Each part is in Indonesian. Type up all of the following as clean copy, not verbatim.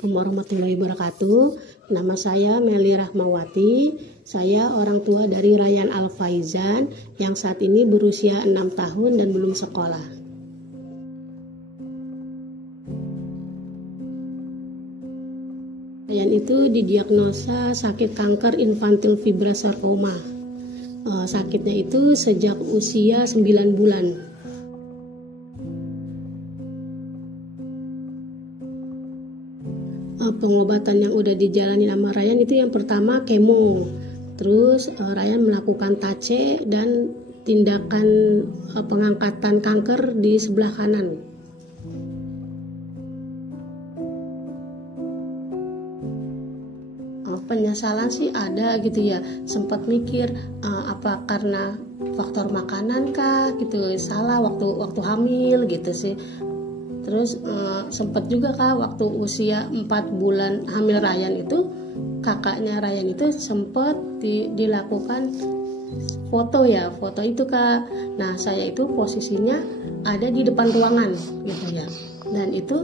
Assalamualaikum warahmatullahi wabarakatuh. Nama saya Meli Rahmawati. Saya orang tua dari Ryan Alfaizan yang saat ini berusia 6 tahun dan belum sekolah. Ryan itu didiagnosa sakit kanker infantil fibrosarkoma. Sakitnya itu sejak usia 9 bulan. Pengobatan yang udah dijalani sama Ryan itu yang pertama kemo, terus Ryan melakukan TACE dan tindakan pengangkatan kanker di sebelah kanan. Penyesalan sih ada gitu ya, sempat mikir apa karena faktor makanan kah gitu, salah waktu hamil gitu sih. Terus sempat juga kak waktu usia 4 bulan hamil Ryan itu, kakaknya Ryan itu sempat dilakukan foto itu kak. Nah saya itu posisinya ada di depan ruangan gitu ya. Dan itu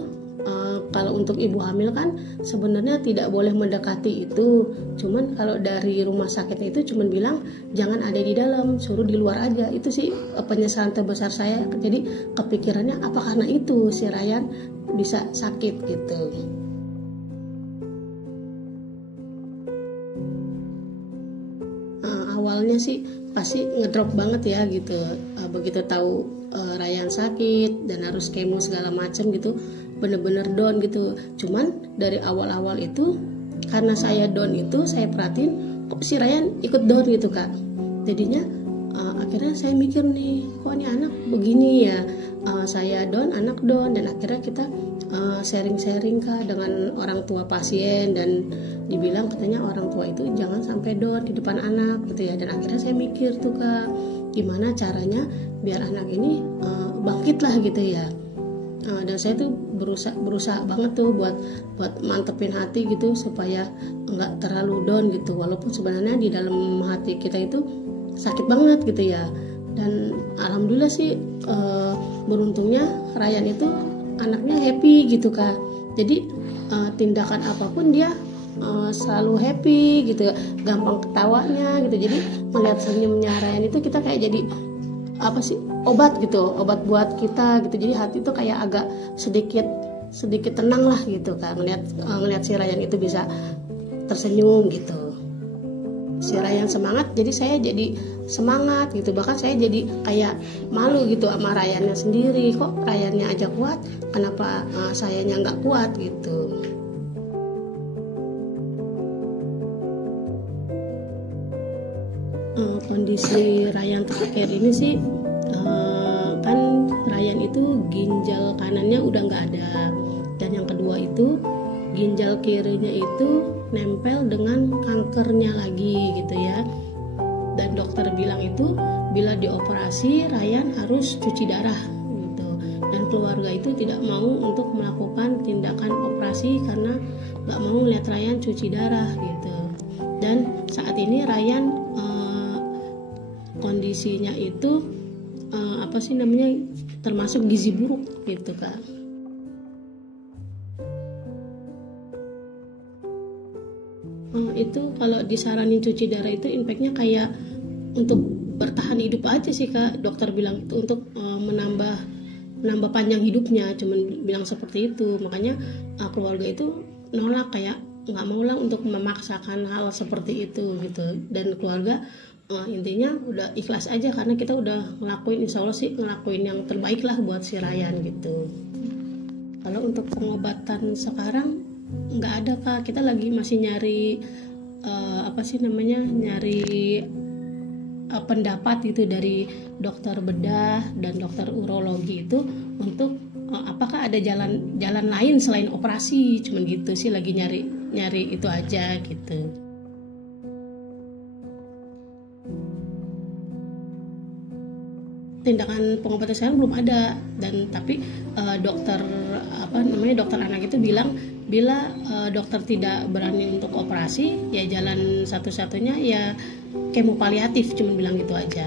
kalau untuk ibu hamil kan sebenarnya tidak boleh mendekati itu. Cuman kalau dari rumah sakitnya itu cuman bilang jangan ada di dalam, suruh di luar aja. Itu sih penyesalan terbesar saya. Jadi kepikirannya apa karena itu si Ryan bisa sakit gitu. Awalnya sih pasti ngedrop banget ya gitu. Begitu tahu Ryan sakit dan harus kemo segala macam gitu, bener-bener down gitu. Cuman dari awal-awal itu karena saya down itu saya perhatiin kok si Ryan ikut down gitu kak. Jadinya akhirnya saya mikir nih, kok ini anak begini ya, saya down, anak down. Dan akhirnya kita sharing-sharing kak dengan orang tua pasien, dan dibilang katanya orang tua itu jangan sampai down di depan anak gitu ya. Dan akhirnya saya mikir tuh kak, gimana caranya biar anak ini bangkit lah gitu ya. Dan saya tuh berusaha banget tuh buat mantepin hati gitu supaya nggak terlalu down gitu, walaupun sebenarnya di dalam hati kita itu sakit banget gitu ya. Dan alhamdulillah sih beruntungnya Ryan itu anaknya happy gitu kak. Jadi tindakan apapun dia selalu happy gitu, gampang ketawanya gitu. Jadi melihat senyumnya Ryan itu kita kayak jadi apa sih, obat gitu, obat buat kita gitu. Jadi hati tuh kayak agak sedikit tenang lah gitu kan, ngelihat si Ryan itu bisa tersenyum gitu. Si Ryan semangat, jadi saya jadi semangat gitu. Bahkan saya jadi kayak malu gitu sama Ryannya sendiri, kok Ryannya aja kuat, kenapa sayanya nggak kuat gitu. Kondisi Ryan terakhir ini sih kan Ryan itu ginjal kanannya udah nggak ada, dan yang kedua itu ginjal kirinya itu nempel dengan kankernya lagi gitu ya. Dan dokter bilang itu bila dioperasi Ryan harus cuci darah gitu, dan keluarga itu tidak mau untuk melakukan tindakan operasi karena nggak mau lihat Ryan cuci darah gitu. Dan saat ini Ryan kondisinya itu termasuk gizi buruk gitu kak. Itu kalau disaranin cuci darah itu impactnya kayak untuk bertahan hidup aja sih kak. Dokter bilang itu untuk menambah panjang hidupnya, cuman bilang seperti itu. Makanya keluarga itu nolak, kayak nggak mau lah untuk memaksakan hal seperti itu gitu. Dan keluarga intinya udah ikhlas aja karena kita udah ngelakuin, insya Allah sih ngelakuin yang terbaik lah buat si Ryan gitu. Kalau untuk pengobatan sekarang nggak ada kak, kita lagi masih nyari pendapat gitu dari dokter bedah dan dokter urologi itu untuk apakah ada jalan lain selain operasi. Cuman gitu sih, lagi nyari itu aja gitu. Tindakan pengobatan sekarang belum ada, dan tapi dokter anak itu bilang bila dokter tidak berani untuk operasi ya jalan satu-satunya ya kemo paliatif, cuman bilang gitu aja.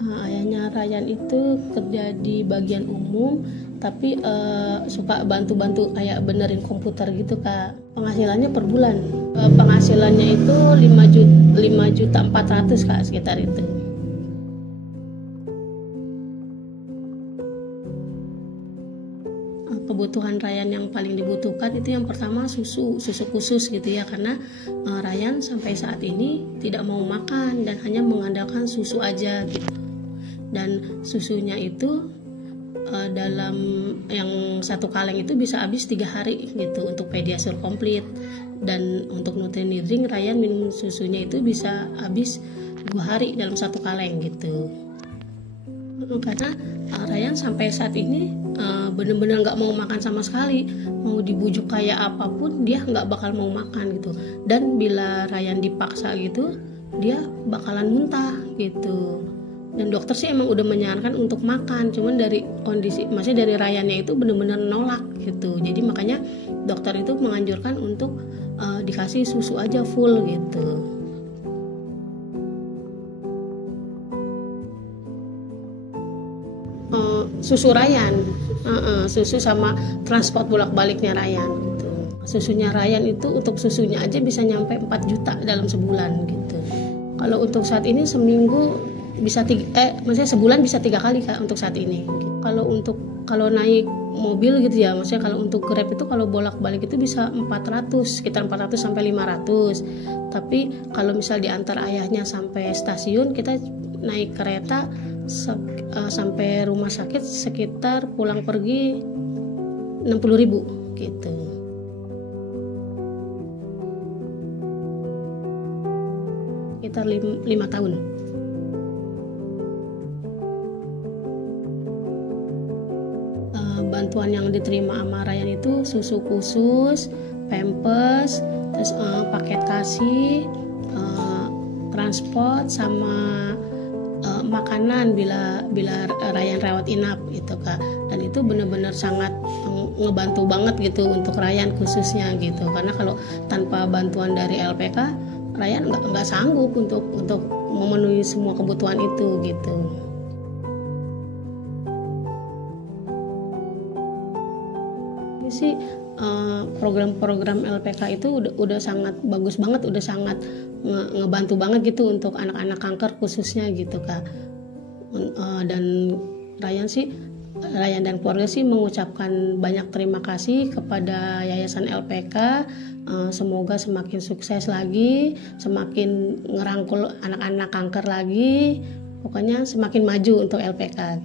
Ayahnya Ryan itu kerja di bagian umum, tapi suka bantu-bantu kayak benerin komputer gitu Kak. Penghasilannya per bulan. Penghasilannya itu 5.400.000 Kak, sekitar itu. Kebutuhan Ryan yang paling dibutuhkan itu yang pertama susu khusus gitu ya, karena Ryan sampai saat ini tidak mau makan dan hanya mengandalkan susu aja gitu. Dan susunya itu dalam yang satu kaleng itu bisa habis 3 hari gitu untuk Pediasure komplit, dan untuk Nutri-Drink Ryan minum susunya itu bisa habis 2 hari dalam satu kaleng gitu. Karena Ryan sampai saat ini bener-bener nggak mau makan sama sekali, mau dibujuk kayak apapun dia nggak bakal mau makan gitu. Dan bila Ryan dipaksa gitu, dia bakalan muntah gitu. Dan dokter sih emang udah menyarankan untuk makan, cuman dari kondisi, maksudnya dari Ryannya itu bener-bener nolak gitu. Jadi makanya dokter itu menganjurkan untuk dikasih susu aja full gitu. Susu Ryan, susu sama transport bolak-baliknya Ryan gitu. Susunya Ryan itu untuk susunya aja bisa nyampe 4 juta dalam sebulan gitu. Kalau untuk saat ini seminggu bisa maksudnya sebulan bisa 3 kali Kak untuk saat ini. Kalau naik mobil gitu ya, maksudnya kalau untuk Grab itu kalau bolak-balik itu bisa 400, sekitar 400 sampai 500. Tapi kalau misal diantar ayahnya sampai stasiun, kita naik kereta sampai rumah sakit sekitar pulang pergi 60.000 gitu. Sekitar 5 tahun. Bantuan yang diterima sama Ryan itu susu khusus, pampers, terus paket kasih, transport sama makanan bila Ryan rawat inap gitu Kak. Dan itu benar-benar sangat ngebantu banget gitu untuk Ryan khususnya gitu, karena kalau tanpa bantuan dari LPK Ryan nggak sanggup untuk memenuhi semua kebutuhan itu gitu. Ini sih program-program LPK itu udah sangat bagus banget, udah sangat ngebantu banget gitu untuk anak-anak kanker khususnya gitu Kak. Dan Ryan dan keluarga sih mengucapkan banyak terima kasih kepada Yayasan LPK. Semoga semakin sukses lagi, semakin ngerangkul anak-anak kanker lagi, pokoknya semakin maju untuk LPK.